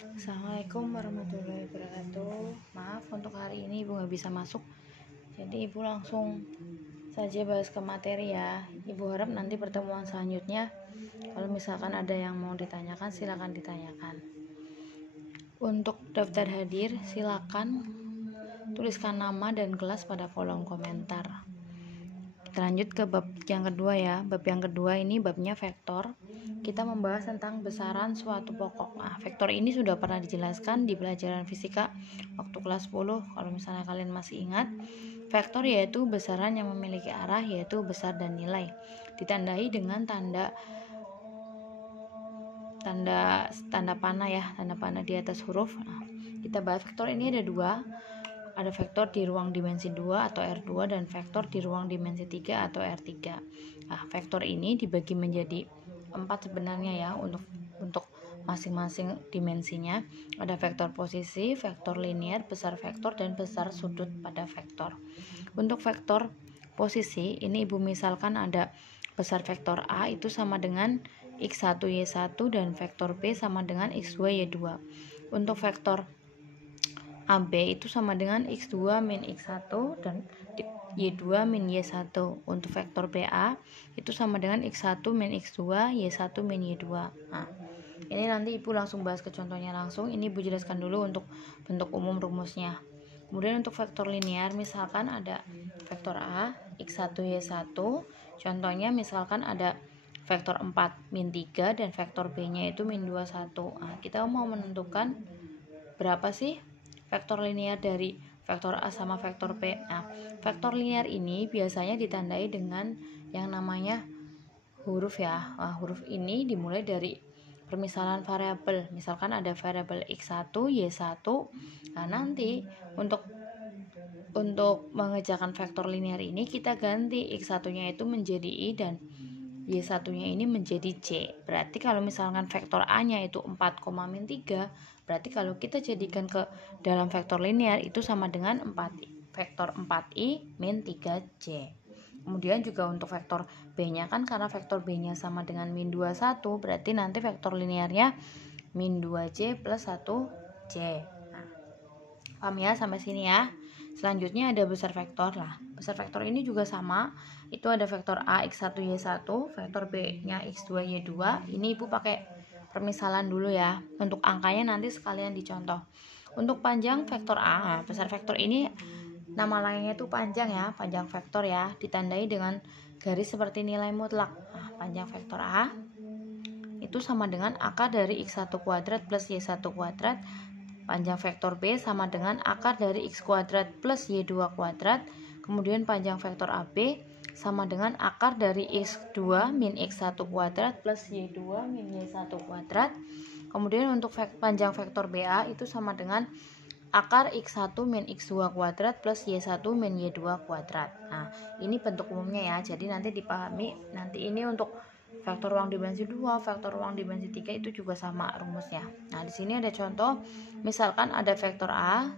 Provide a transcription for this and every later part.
Assalamualaikum warahmatullahi wabarakatuh. Maaf untuk hari ini Ibu nggak bisa masuk, jadi Ibu langsung saja bahas ke materi ya. Ibu harap nanti pertemuan selanjutnya kalau misalkan ada yang mau ditanyakan silakan ditanyakan. Untuk daftar hadir silakan tuliskan nama dan kelas pada kolom komentar. Kita lanjut ke bab yang kedua ya. Bab yang kedua ini babnya vektor. Kita membahas tentang besaran suatu pokok. Nah, vektor ini sudah pernah dijelaskan di pelajaran fisika waktu kelas 10. Kalau misalnya kalian masih ingat, vektor yaitu besaran yang memiliki arah yaitu besar dan nilai. Ditandai dengan tanda panah ya, tanda panah di atas huruf. Nah, kita bahas vektor ini ada dua. Ada vektor di ruang dimensi 2 atau R2 dan vektor di ruang dimensi 3 atau R3. Nah, vektor ini dibagi menjadi 4 sebenarnya ya untuk masing-masing dimensinya. Ada vektor posisi, vektor linear, besar vektor, dan besar sudut pada vektor. Untuk vektor posisi ini Ibu misalkan ada besar vektor A itu sama dengan X1 Y1 dan vektor B sama dengan X2 Y2. Untuk vektor AB itu sama dengan X2 min X1 dan Y2 min Y1. Untuk vektor BA itu sama dengan X1 min X2 Y1 min Y2. Nah, ini nanti Ibu langsung bahas ke contohnya langsung. Ini Ibu jelaskan dulu untuk bentuk umum rumusnya. Kemudian untuk vektor linear misalkan ada vektor A X1 Y1. Contohnya misalkan ada vektor 4 min 3 dan vektor B nya itu min 21. Nah, kita mau menentukan berapa sih vektor linear dari vektor A sama vektor B. Nah, vektor linear ini biasanya ditandai dengan yang namanya huruf ya. Nah, huruf ini dimulai dari permisalan variabel. Misalkan ada variabel X1, Y1. Nah, nanti untuk mengerjakan vektor linear ini kita ganti X1-nya itu menjadi I dan Y1-nya ini menjadi C. Berarti kalau misalkan vektor A-nya itu 4, min 3, berarti kalau kita jadikan ke dalam vektor linear itu sama dengan 4 vektor 4i min 3c. Kemudian juga untuk vektor B-nya kan karena vektor B-nya sama dengan min 21, berarti nanti vektor linearnya min 2c plus 1c. Nah, paham ya sampai sini ya. Selanjutnya ada besar vektor lah. Besar vektor ini juga sama. Itu ada vektor A X1 Y1, vektor B-nya X2 Y2. Ini Ibu pakai permisalan dulu ya. Untuk angkanya nanti sekalian dicontoh. Untuk panjang vektor A, besar vektor ini nama lainnya itu panjang ya, panjang vektor ya, ditandai dengan garis seperti nilai mutlak. Nah, panjang vektor A itu sama dengan akar dari X1 kuadrat plus Y1 kuadrat. Panjang vektor B sama dengan akar dari X kuadrat plus Y2 kuadrat. Kemudian panjang vektor AB sama dengan akar dari X2 min X1 kuadrat plus Y2 min Y1 kuadrat. Kemudian untuk panjang vektor BA itu sama dengan akar X1 min X2 kuadrat plus Y1 min Y2 kuadrat. Nah, ini bentuk umumnya ya. Jadi nanti dipahami, nanti ini untuk vektor ruang dimensi 2, vektor ruang dimensi 3 itu juga sama rumusnya. Nah, di sini ada contoh, misalkan ada vektor A,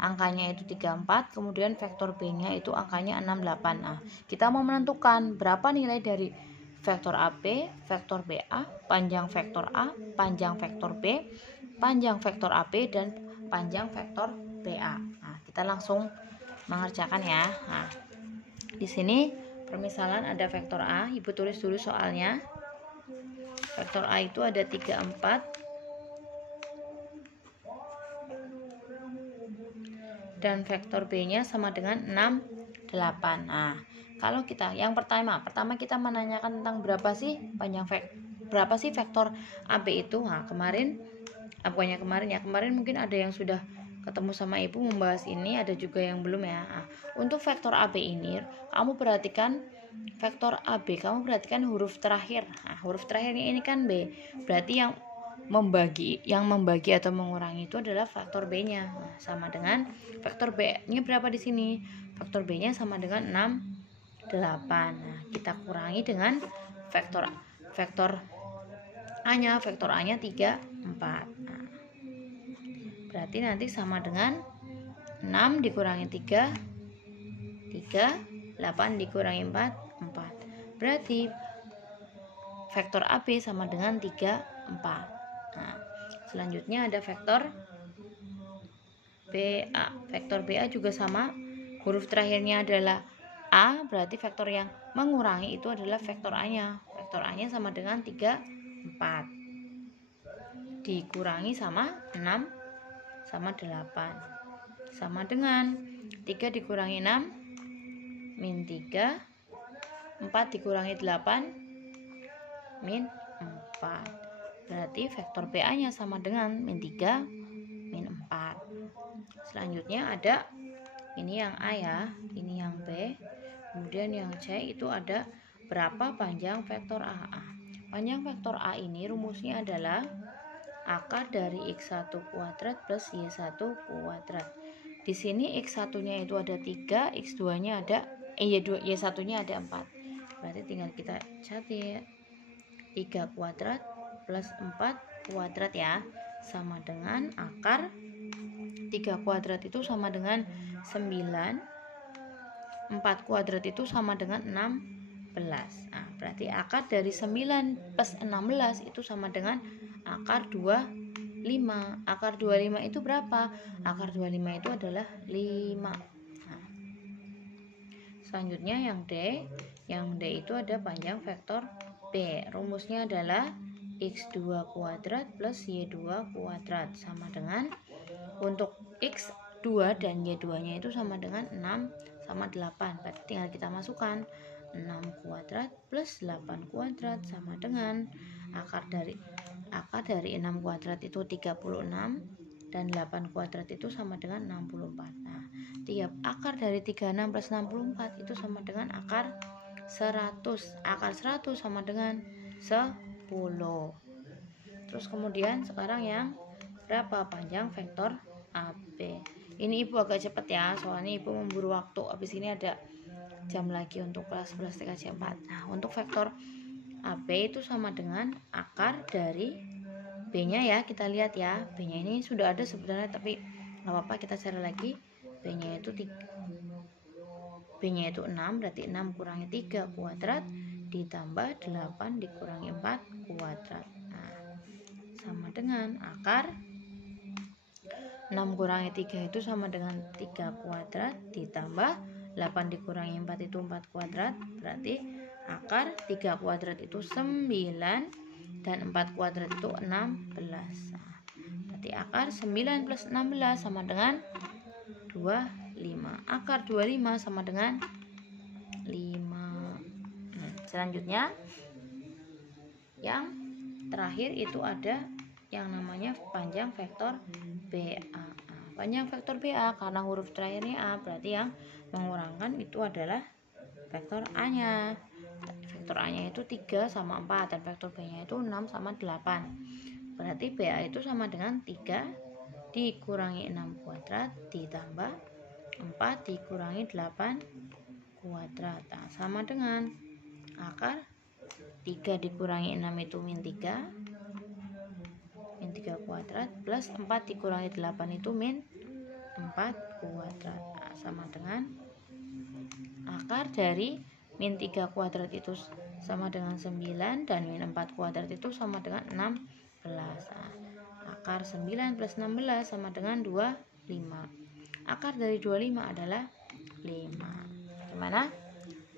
angkanya itu 34, kemudian vektor B-nya itu angkanya 68. Nah, kita mau menentukan berapa nilai dari vektor AB, vektor BA, panjang vektor A, panjang vektor B, panjang vektor AB, dan panjang vektor BA. Nah, kita langsung mengerjakan ya. Nah, di sini permisalan ada vektor A, Ibu tulis dulu soalnya. Vektor A itu ada 34 dan vektor B-nya sama dengan 68. Nah, kalau kita yang pertama kita menanyakan tentang berapa sih vektor AB itu. Nah, kemarin mungkin ada yang sudah ketemu sama Ibu membahas ini, ada juga yang belum ya. Nah, untuk vektor AB ini kamu perhatikan vektor AB, kamu perhatikan huruf terakhir. Nah, huruf terakhirnya ini kan B. Berarti yang membagi atau mengurangi itu adalah vektor B-nya. Nah, sama dengan vektor B-nya berapa di sini? Vektor B-nya sama dengan 68. Nah, kita kurangi dengan vektor A-nya. Vektor A-nya 34. Nah, berarti nanti sama dengan 6 dikurangi 3, 8 dikurangi 4, 4. Berarti vektor AB sama dengan 34. Nah, Selanjutnya ada vektor BA. Vektor BA juga sama, huruf terakhirnya adalah A, berarti vektor yang mengurangi itu adalah vektor A-nya. Vektor A-nya sama dengan 3, 4. Dikurangi sama 6 sama 8. Sama dengan 3 dikurangi 6 min 3, 4 dikurangi 8 min 4. Berarti vektor BA-nya sama dengan min 3 min 4. Selanjutnya ada ini yang A ya, ini yang B. Kemudian yang C itu ada berapa panjang vektor AA. Panjang vektor A ini rumusnya adalah akar dari X1 kuadrat plus Y1 kuadrat. Di sini X1-nya itu ada 3, X2-nya ada Y1-nya ada 4. Berarti tinggal kita catat 3 kuadrat plus 4 kuadrat ya, sama dengan akar 3 kuadrat itu sama dengan 9, 4 kuadrat itu sama dengan 16. Nah, berarti akar dari 9 plus 16 itu sama dengan akar 25. Akar 25 itu berapa? Akar 25 itu adalah 5. Nah, selanjutnya yang D. Yang D itu ada panjang vektor B. Rumusnya adalah X2 kuadrat plus Y2 kuadrat sama dengan, untuk X2 dan Y2-nya itu sama dengan 6 sama 8. Berarti tinggal kita masukkan 6 kuadrat plus 8 kuadrat sama dengan akar dari 6 kuadrat itu 36 dan 8 kuadrat itu sama dengan 64. Nah, akar dari 36 plus 64 itu sama dengan akar 100. Akar 100 sama dengan 10. Terus kemudian sekarang yang berapa panjang vektor AB. Ini ibu agak cepat ya, soalnya ibu memburu waktu. Habis ini ada jam lagi untuk kelas 11 TKJ 4. Nah, untuk vektor AB itu sama dengan akar dari B-nya ya, kita lihat ya. B-nya ini sudah ada sebenarnya, tapi nggak apa-apa, kita cari lagi. B-nya itu 6, berarti 6 kurangi 3 kuadrat ditambah 8 dikurangi 4 kuadrat. Nah, sama dengan akar 6 kurangi 3 itu sama dengan 3 kuadrat ditambah 8 dikurangi 4 itu 4 kuadrat. Berarti akar 3 kuadrat itu 9 dan 4 kuadrat itu 16. Nah, berarti akar 9 plus 16 sama dengan 25. Akar 25 sama dengan 5. Selanjutnya yang terakhir itu ada yang namanya panjang vektor BA. Panjang vektor BA karena huruf terakhirnya A, berarti yang mengurangkan itu adalah vektor A-nya. Vektor A-nya itu 3 sama 4 dan vektor B-nya itu 6 sama 8. Berarti BA itu sama dengan 3 dikurangi 6 kuadrat ditambah 4 dikurangi 8 kuadrat. Nah, sama dengan akar 3 dikurangi 6 itu min 3 kuadrat plus 4 dikurangi 8 itu min 4 kuadrat. Nah, sama dengan akar dari min 3 kuadrat itu sama dengan 9 dan min 4 kuadrat itu sama dengan 16. Nah, akar 9 plus 16 sama dengan 25. Akar dari 25 adalah 5. Gimana?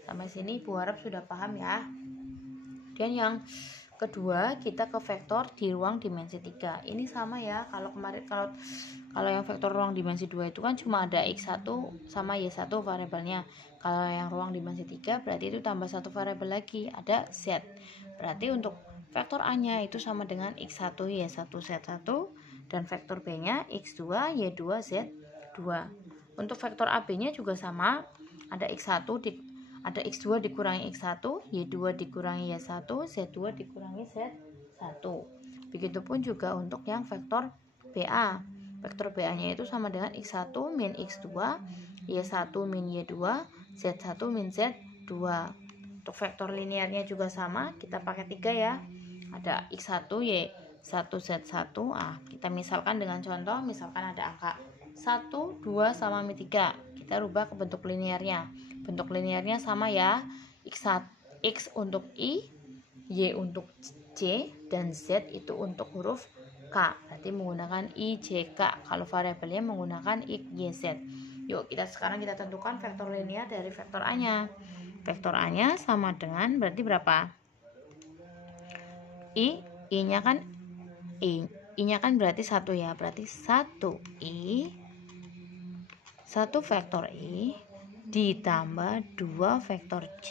Sampai sini Ibu harap sudah paham ya. Dan yang kedua, kita ke vektor di ruang dimensi 3. Ini sama ya, kalau kemarin kalau yang vektor ruang dimensi 2 itu kan cuma ada X1 sama Y1 variabelnya. Kalau yang ruang dimensi 3 berarti itu tambah satu variabel lagi, ada Z. Berarti untuk vektor A-nya itu sama dengan X1 Y1 Z1 dan vektor B-nya X2 Y2 Z2. Untuk vektor AB-nya juga sama, ada ada X2 dikurangi X1, Y2 dikurangi Y1, Z2 dikurangi Z1. Begitupun juga untuk yang vektor BA. Vektor BA-nya itu sama dengan X1 min X2, Y1 min Y2, Z1 min Z2. Untuk vektor linearnya juga sama, kita pakai 3 ya. Ada X1, Y1, Z1. Kita misalkan dengan contoh, misalkan ada angka 1, 2 sama min 3. Kita rubah ke bentuk linearnya. Bentuk linearnya sama ya, X untuk I, Y untuk C, dan Z itu untuk huruf berarti menggunakan IJK. Kalau variabelnya menggunakan YZ. Yuk sekarang kita tentukan vektor linear dari vektor A-nya. Vektor A-nya sama dengan berarti berapa? I-nya kan I-nya kan berarti 1 ya. Berarti 1I 1 vektor I ditambah 2 vektor J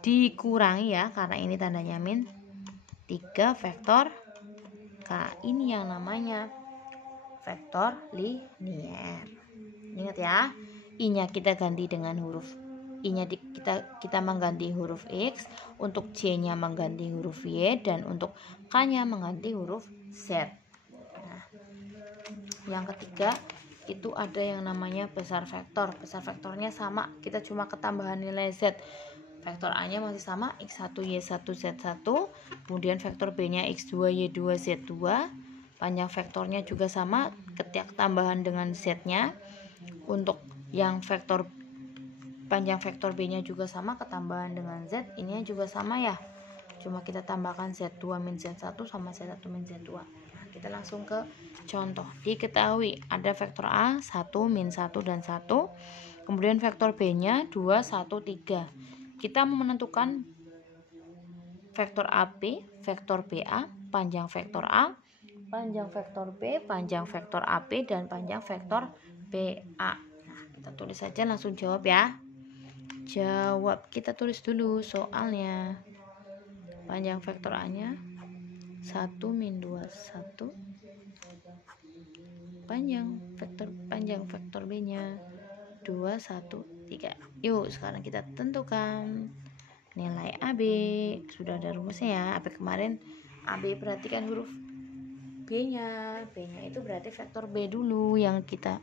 dikurangi ya, karena ini tandanya min, 3 vektor K. Ini yang namanya vektor linear. Ingat ya, I-nya kita ganti dengan huruf I-nya kita mengganti huruf X, untuk J-nya mengganti huruf Y, dan untuk K-nya mengganti huruf Z. Nah, yang ketiga itu ada yang namanya besar vektor. Besar vektornya sama, kita cuma ketambahan nilai Z. Vektor A-nya masih sama, X1, Y1, Z1. Kemudian vektor B-nya X2, Y2, Z2. Panjang vektornya juga sama, ketika tambahan dengan Z-nya. Untuk yang vektor panjang vektor B-nya juga sama, ketambahan dengan Z. Ini juga sama ya, cuma kita tambahkan Z2 min Z1 sama Z1 min Z2. Nah, kita langsung ke contoh. Diketahui ada vektor A 1, min 1, dan 1. Kemudian vektor B-nya 2, 1, 3. Kita mau menentukan vektor AP, vektor BA, panjang vektor A, panjang vektor B, panjang vektor AP, dan panjang vektor BA. Nah, kita tulis saja, langsung jawab ya. Jawab, kita tulis dulu soalnya. Panjang vektor A-nya 1 min 2, 1. Panjang vektor B-nya 2, 1, 3. Yuk sekarang kita tentukan nilai AB. Sudah ada rumusnya ya. AB kemarin AB, perhatikan huruf B-nya. B-nya itu berarti vektor B dulu yang kita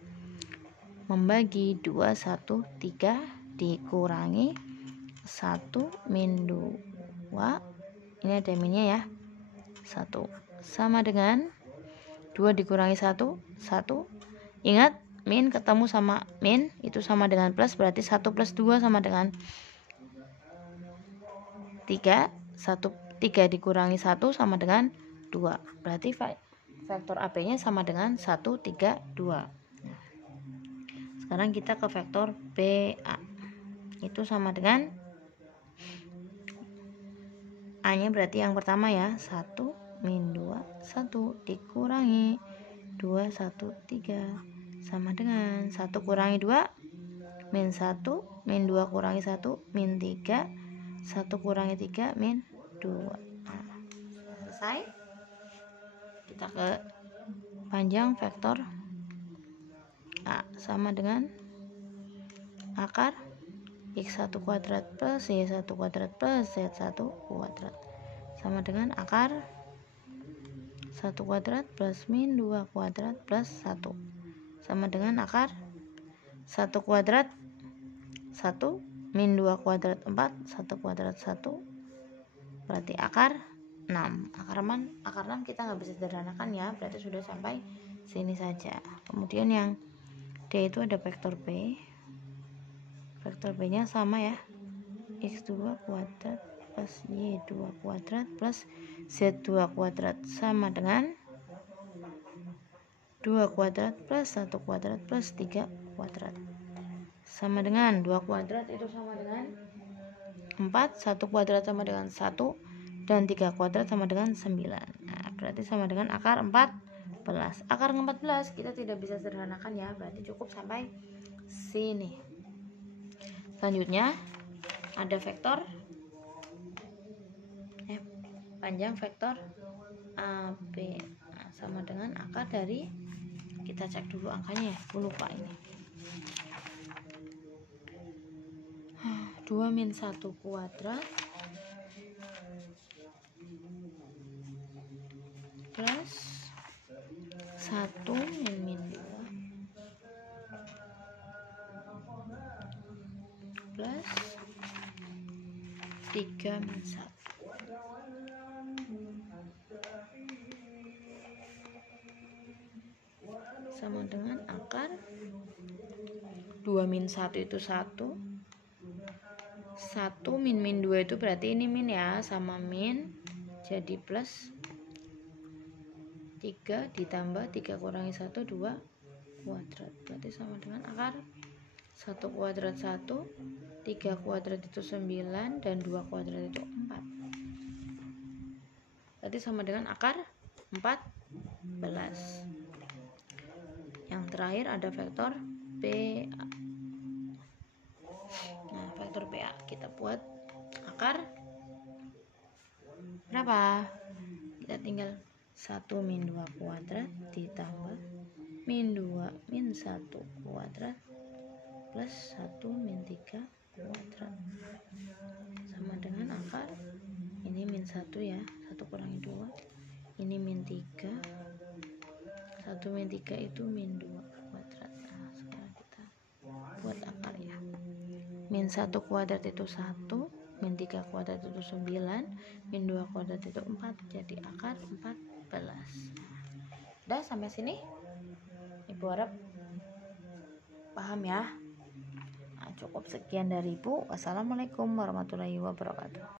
membagi 2, 1, 3 dikurangi 1 min 2. Ini ada minnya ya. 1 sama dengan 2 dikurangi 1, 1. Ingat, min ketemu sama min itu sama dengan plus, berarti 1 plus 2 sama dengan 3. 3 dikurangi 1 sama dengan 2. Berarti vektor AB-nya sama dengan 1, 3, 2. Sekarang kita ke vektor BA. Itu sama dengan A-nya berarti yang pertama ya, 1 min 2, 1 dikurangi 2, 1, 3 sama dengan 1 kurangi 2 min 1, min 2 kurangi 1 min 3, 1 kurangi 3 min 2. Nah, selesai. Kita ke panjang vektor A sama dengan akar X1 kuadrat plus Y1 kuadrat plus Z1 kuadrat sama dengan akar 1 kuadrat plus min 2 kuadrat plus 1 sama dengan akar 1 kuadrat 1 min 2 kuadrat 4, 1 kuadrat 1, berarti akar 6. Akar 6 kita nggak bisa sederhanakan ya, berarti sudah sampai sini saja. Kemudian yang D itu ada vektor B. Vektor B nya sama ya, X2 kuadrat plus Y2 kuadrat plus Z2 kuadrat sama dengan 2 kuadrat plus 1 kuadrat plus 3 kuadrat sama dengan 2 kuadrat itu sama dengan 4, 1 kuadrat sama dengan 1, dan 3 kuadrat sama dengan 9. Nah, berarti sama dengan akar 14. Akar 14 kita tidak bisa sederhanakan ya, berarti cukup sampai sini. Selanjutnya ada vektor panjang vektor AB. Nah, sama dengan akar dari, kita cek dulu angkanya ya, aku lupa ini. 2 min 1 kuadrat plus 1 min 2 plus 3 min 1 sama dengan akar 2 min 1 itu 1 min 2 itu berarti ini min ya, sama min jadi plus 3 ditambah 3 kurangi 1 2 kuadrat, berarti sama dengan akar 1 kuadrat 1, 3 kuadrat itu 9, dan 2 kuadrat itu 4, berarti sama dengan akar 14. Yang terakhir ada vektor PA. Nah, vektor PA kita buat akar berapa? Kita tinggal 1 min 2 kuadrat ditambah min 2 min 1 kuadrat plus 1 min 3 kuadrat sama dengan akar ini min 1 ya, 1 kurangi 2, ini min 3, 1 min 3 itu min 2 kuadrat. Nah, sekarang kita buat akar ya. Min 1 kuadrat itu 1, min 3 kuadrat itu 9, min 2 kuadrat itu 4, jadi akar 14. Udah sampai sini? Ibu harap paham ya. Nah, cukup sekian dari Ibu. Wassalamualaikum warahmatullahi wabarakatuh.